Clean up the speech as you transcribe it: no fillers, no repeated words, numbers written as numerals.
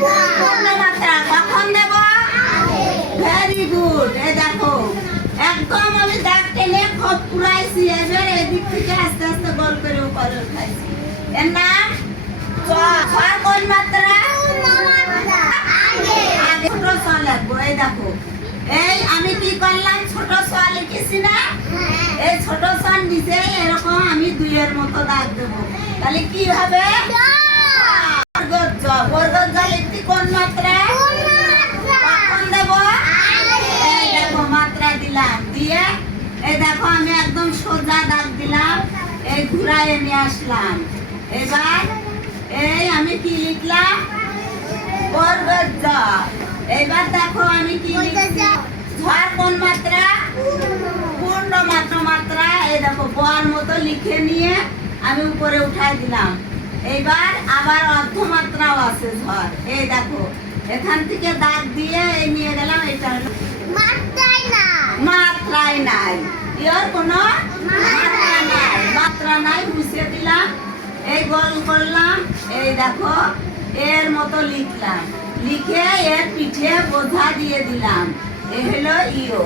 পূর্ণমাত্রা কখন দেব? Very good. এই দেখো একদম আমি দাগ টেনে খুব পুরাইছি, এবার এদিক থেকে আস্তে আস্তে গোল করে উপরে উঠাইছি। এর নাম ছয় কোন মাত্রা? আগে ছোট ছ লিখবো। এই দেখো এই আমি কি করলাম, ছোট ছ লিখেছি না, এই ছোট ছ নিচে এরকম আমি দুইয়ের মতো দাগ দেবো, তাহলে কি হবে? বর্গজ জ লিখতে কোন মাত্রা? কখন দেব? এই দেখো মাত্রা দিলাম, দিয়ে এই দেখো আমি একদম সোজা দাগ দিলাম, এই ঘুরায় নিয়ে আসলাম। এবার এই আমি কি লিখলাম? বর্গজ জ। এবার দেখো আমি কি লিখছি? ঝড় কোন মাত্রা? পূর্ণ মাত্রা। এই দেখো বর মতো লিখে নিয়ে আমি উপরে উঠাই দিলাম। এইবার আবার অর্ধমাত্রাও আছে ঝড়। এই দেখো এখান থেকে দাগ দিয়ে এই নিয়ে গেলাম, এটা হলো মাত্রাই নাই, এর কোনো মাত্রা নাই, মুছে দিলাম, এই গোল করলাম, এই দেখো এর মতো লিখলাম, লিখে এর পিঠে বোঝা দিয়ে দিলাম, এই হলো ইও।